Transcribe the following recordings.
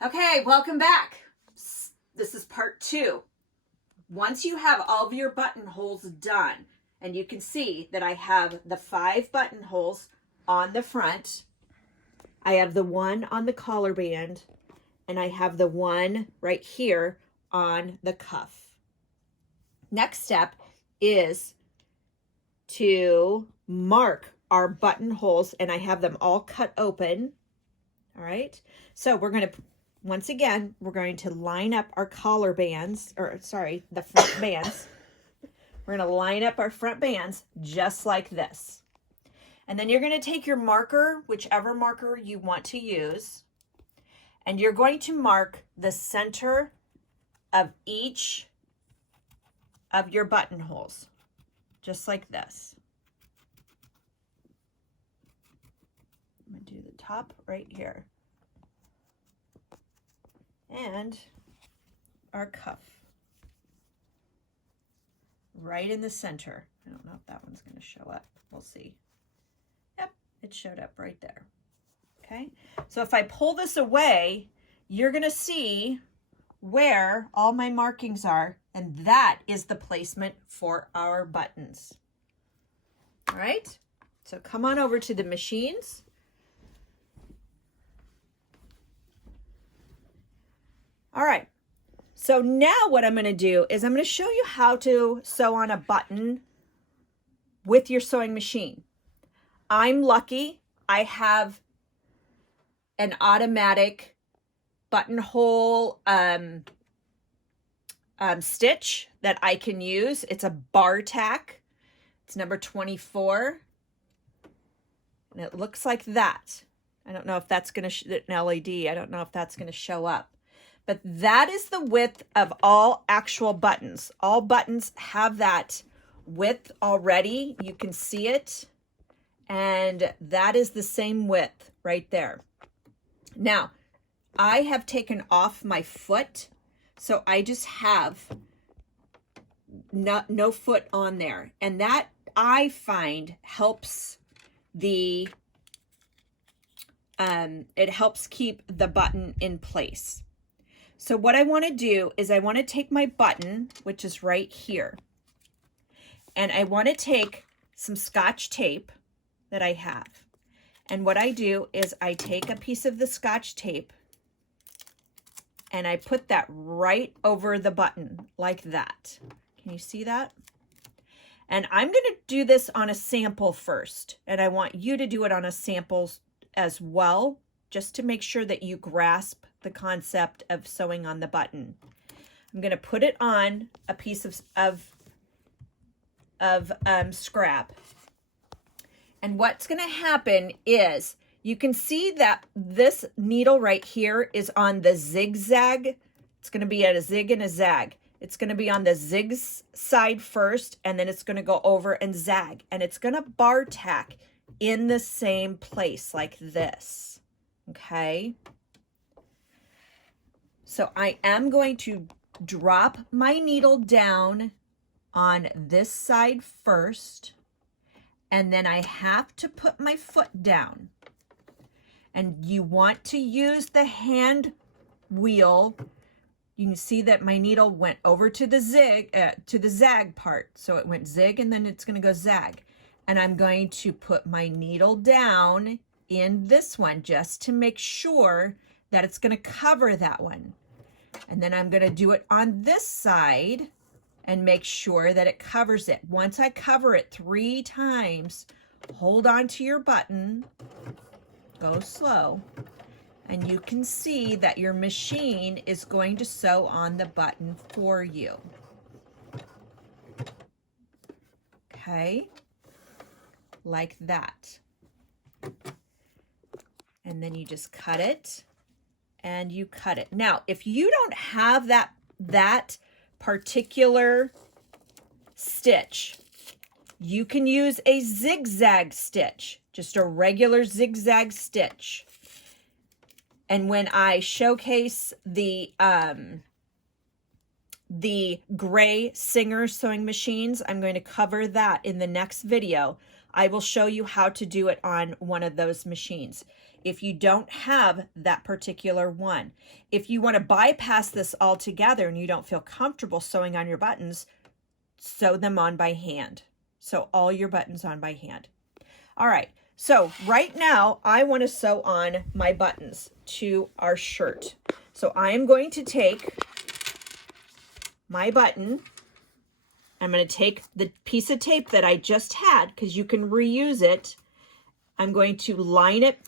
Okay, welcome back. This is part 2. Once you have all of your buttonholes done, and you can see that I have the 5 buttonholes on the front, I have the one on the collar band, and I have the one right here on the cuff. Next step is to mark our buttonholes, and I have them all cut open. All right, so we're going to, once again, we're going to line up our collar bands, or sorry, the front bands. We're going to line up our front bands just like this. And then you're going to take your marker, whichever marker you want to use, and you're going to mark the center of each of your buttonholes, just like this. I'm going to do the top right here. And our cuff right in the center. I don't know if that one's going to show up. We'll see. Yep, it showed up right there. Okay, so if I pull this away, you're going to see where all my markings are, and that is the placement for our buttons. All right, so come on over to the machines. All right, so now what I'm going to do is I'm going to show you how to sew on a button with your sewing machine. I'm lucky. I have an automatic buttonhole stitch that I can use. It's a bar tack. It's number 24. And it looks like that. I don't know if that's going to, an LED, I don't know if that's going to show up. But that is the width of all actual buttons. All buttons have that width already. You can see it. And that is the same width right there. Now, I have taken off my foot, so I just have no foot on there. And that, I find, helps the, it helps keep the button in place. So what I want to do is I want to take my button, which is right here, and I want to take some Scotch tape that I have. And what I do is I take a piece of the Scotch tape and I put that right over the button like that. Can you see that? And I'm going to do this on a sample first, and I want you to do it on a sample as well, just to make sure that you grasp the concept of sewing on the button. I'm going to put it on a piece of scrap. And what's going to happen is you can see that this needle right here is on the zigzag. It's going to be at a zig and a zag. It's going to be on the zig side first, and then it's going to go over and zag. And it's going to bar tack in the same place like this. Okay? So I am going to drop my needle down on this side first, and then I have to put my foot down. And you want to use the hand wheel. You can see that my needle went over to the zag part. So it went zig, and then it's going to go zag. And I'm going to put my needle down in this one just to make sure that it's going to cover that one. And then I'm going to do it on this side and make sure that it covers it. Once I cover it 3 times, hold on to your button, go slow, and you can see that your machine is going to sew on the button for you. Okay, like that. And then you just cut it. And you cut it. Now, if you don't have that particular stitch, you can use a zigzag stitch, just a regular zigzag stitch. And when I showcase the gray Singer sewing machines, I'm going to cover that in the next video. I will show you how to do it on one of those machines. if you don't have that particular one. If you want to bypass this altogether and you don't feel comfortable sewing on your buttons, sew them on by hand. Sew all your buttons on by hand. All right, so right now I want to sew on my buttons to our shirt. So I am going to take my button. I'm going to take the piece of tape that I just had, because you can reuse it. I'm going to line it,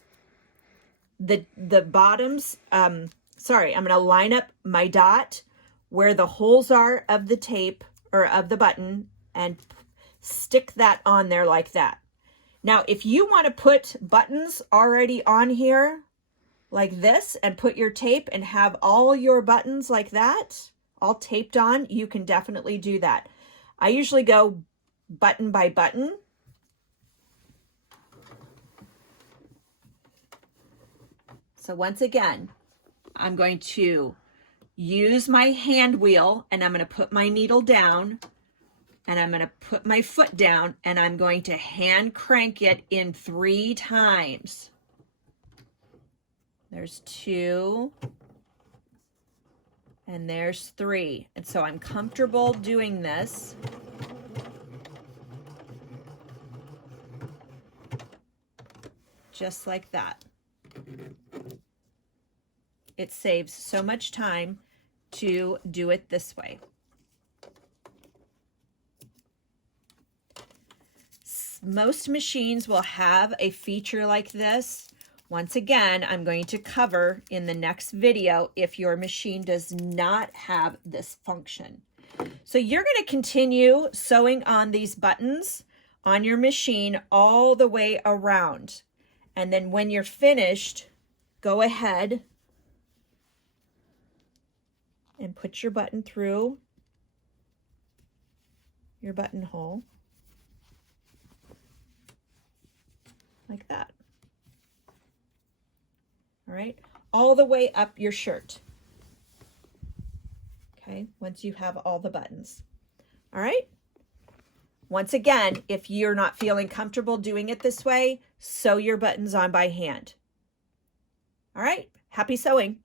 the bottoms, I'm going to line up my dot where the holes are of the tape or of the button and stick that on there like that. Now, if you want to put buttons already on here like this and put your tape and have all your buttons like that, all taped on, you can definitely do that. I usually go button by button. So once again, I'm going to use my hand wheel and I'm going to put my needle down and I'm going to put my foot down and I'm going to hand crank it in 3 times. There's 2 and there's 3. And so I'm comfortable doing this. Just like that. It saves so much time to do it this way. Most machines will have a feature like this. Once again, I'm going to cover in the next video if your machine does not have this function. So you're going to continue sewing on these buttons on your machine all the way around. And then when you're finished, go ahead and put your button through your buttonhole like that. All right, all the way up your shirt. Okay, once you have all the buttons. All right. Once again, if you're not feeling comfortable doing it this way, sew your buttons on by hand. All right, happy sewing.